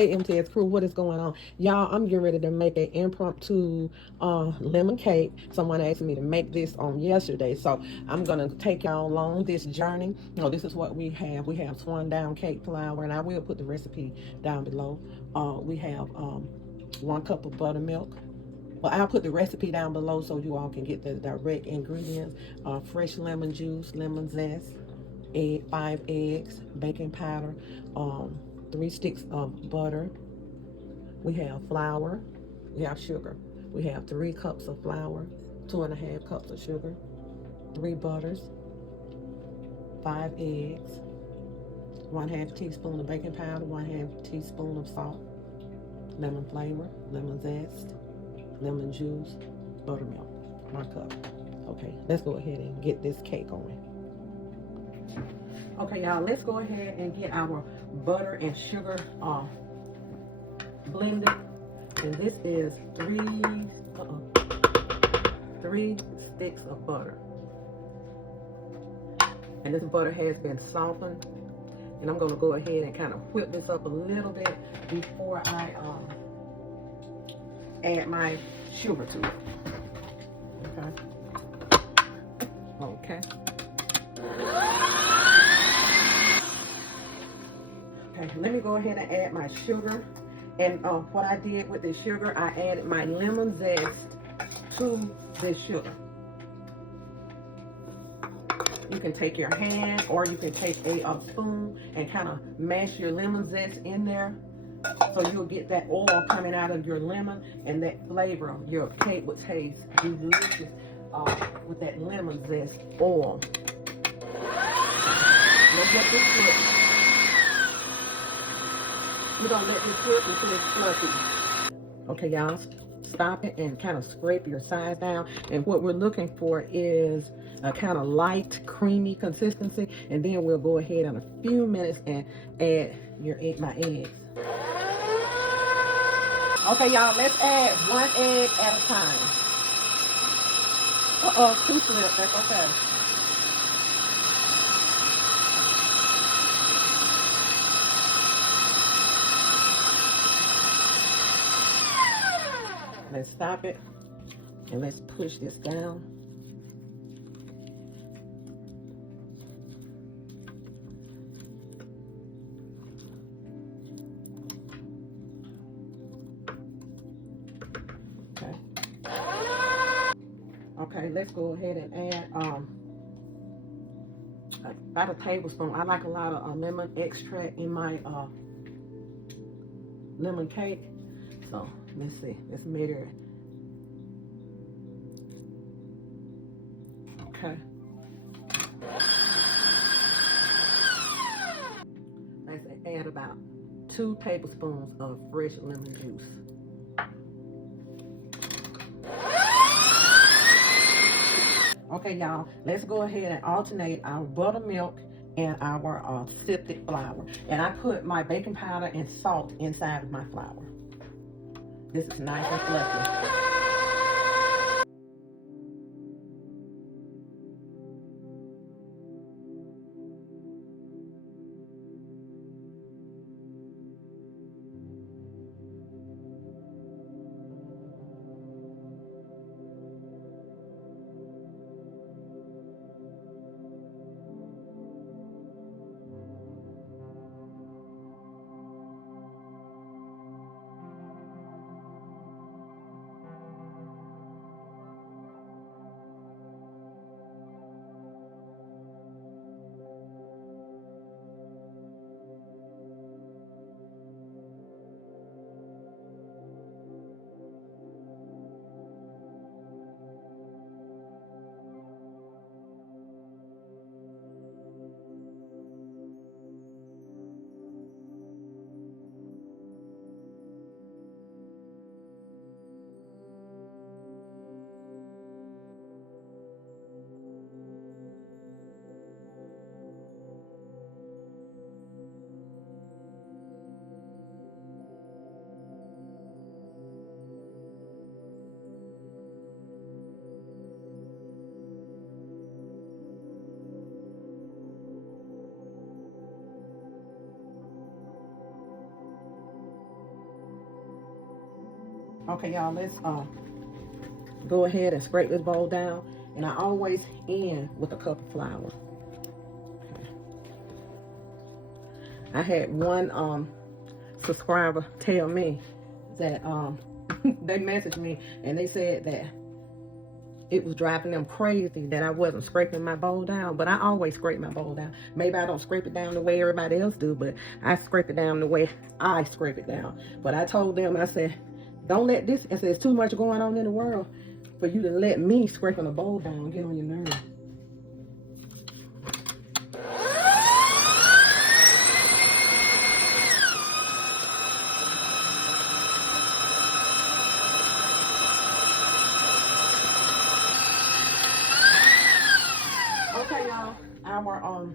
Hey MTS crew, what is going on? Y'all, I'm getting ready to make an impromptu lemon cake. Someone asked me to make this on yesterday, so I'm gonna take y'all along this journey. This is what we have. We have swan down cake flour, and I will put the recipe down below. We have 1 cup of buttermilk. Well, I'll put the recipe down below so you all can get the direct ingredients. Fresh lemon juice, lemon zest, 5 eggs, baking powder, 3 sticks of butter. We have flour. We have sugar. We have 3 cups of flour, 2.5 cups of sugar, 3 butters, 5 eggs, 1/2 teaspoon of baking powder, 1/2 teaspoon of salt, lemon flavor, lemon zest, lemon juice, buttermilk, 1 cup. Okay, let's go ahead and get this cake on. Okay, y'all, let's go ahead and get our butter and sugar blended. And this is 3 sticks of butter. And this butter has been softened. And I'm going to go ahead and kind of whip this up a little bit before I add my sugar to it. Okay. Okay, let me go ahead and add my sugar. And what I did with the sugar, I added my lemon zest to this sugar. You can take your hand or you can take a spoon and kind of mash your lemon zest in there. So you'll get that oil coming out of your lemon, and that flavor of your cake will taste delicious with that lemon zest oil. Let's let this flip. We're going to let this flip until it's fluffy. Okay, y'all, stop it and kind of scrape your sides down. And what we're looking for is a kind of light, creamy consistency. And then we'll go ahead in a few minutes and add my eggs. Okay, y'all, let's add 1 egg at a time. 2 slips, that's okay. Let's stop it and let's push this down. Okay. Okay, let's go ahead and add about a tablespoon. I like a lot of lemon extract in my lemon cake. So let's see, let's measure it. Okay. Let's add about 2 tablespoons of fresh lemon juice. Okay, y'all, let's go ahead and alternate our buttermilk and our sifted flour. And I put my baking powder and salt inside of my flour. This is nice and fluffy. Okay, y'all, let's go ahead and scrape this bowl down. And I always end with a cup of flour. I had one subscriber tell me that they messaged me and they said that it was driving them crazy that I wasn't scraping my bowl down, but I always scrape my bowl down. Maybe I don't scrape it down the way everybody else do, but I scrape it down the way I scrape it down. But I told them, I said, don't let this, I said, there's too much going on in the world for you to let me scraping a bowl down and get on your nerves. Okay, y'all, our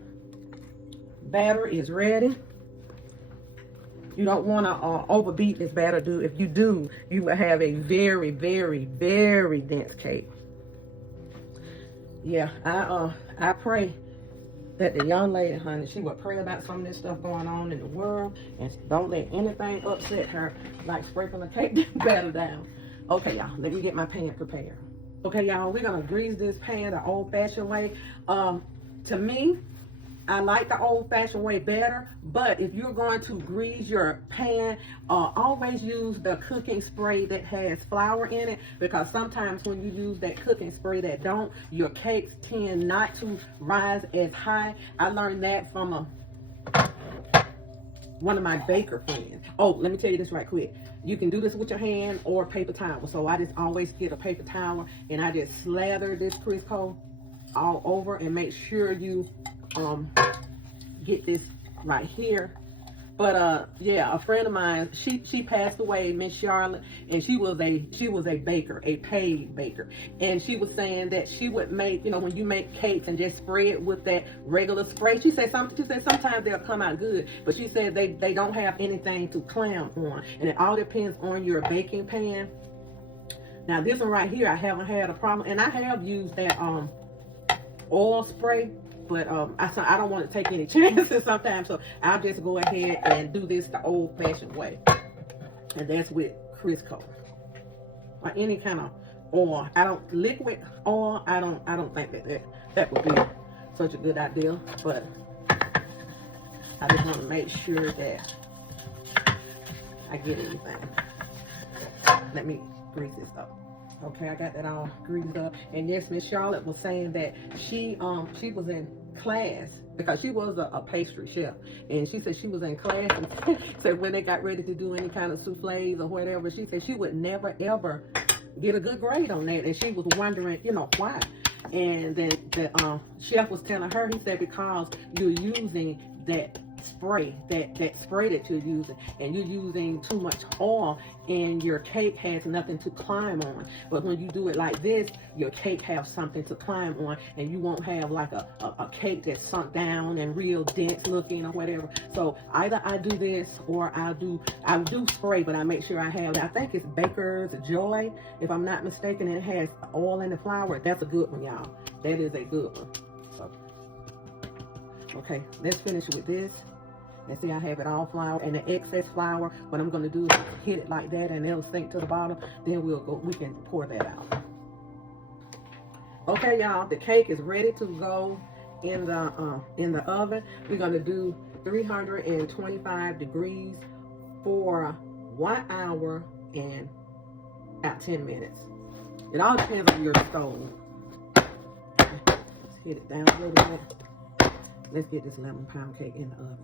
batter is ready. You don't want to overbeat this batter. If you do, you will have a very, very, very dense cake. Yeah, I pray that the young lady, honey, she would pray about some of this stuff going on in the world and don't let anything upset her like scraping a cake batter down. Okay, y'all, let me get my pan prepared. Okay, y'all, we're gonna grease this pan the old-fashioned way. To me, I like the old-fashioned way better, but if you're going to grease your pan, always use the cooking spray that has flour in it, because sometimes when you use that cooking spray that don't, your cakes tend not to rise as high. I learned that from one of my baker friends. Oh, let me tell you this right quick. You can do this with your hand or paper towel. So I just always get a paper towel and I just slather this Crisco all over and make sure you get this right here. But yeah, a friend of mine, she passed away, Miss Charlotte, and she was a baker, a paid baker, and she was saying that she would make, you know, when you make cakes and just spray it with that regular spray. She said sometimes they'll come out good, but she said they don't have anything to clam on, and it all depends on your baking pan. Now this one right here, I haven't had a problem, and I have used that oil spray. But I don't want to take any chances sometimes, so I'll just go ahead and do this the old-fashioned way, and that's with Crisco or any kind of oil. Liquid oil. I don't think that would be such a good idea, but I just want to make sure that I get everything. Let me grease this up. Okay, I got that all greased up. And yes, Miss Charlotte was saying that she was in class because she was a pastry chef, and she said she was in class and said when they got ready to do any kind of souffles or whatever, she said she would never ever get a good grade on that, and she was wondering, you know, why. And then the chef was telling her, he said, because you're using that spray, that spray that you're using, and you're using too much oil, and your cake has nothing to climb on. But when you do it like this, your cake has something to climb on, and you won't have like a cake that's sunk down and real dense looking or whatever. So either I do this or I do spray, but I make sure I have, I think it's Baker's Joy, if I'm not mistaken, and it has oil in the flour. That's a good one, y'all. That is a good one. So, okay, let's finish with this. And see, I have it all flour, and the excess flour, what I'm going to do is hit it like that and it'll sink to the bottom. Then we can pour that out. Okay, y'all, the cake is ready to go in the oven. We're going to do 325 degrees for 1 hour and about 10 minutes. It all depends on your stove. Let's hit it down a little bit. Let's get this lemon pound cake in the oven.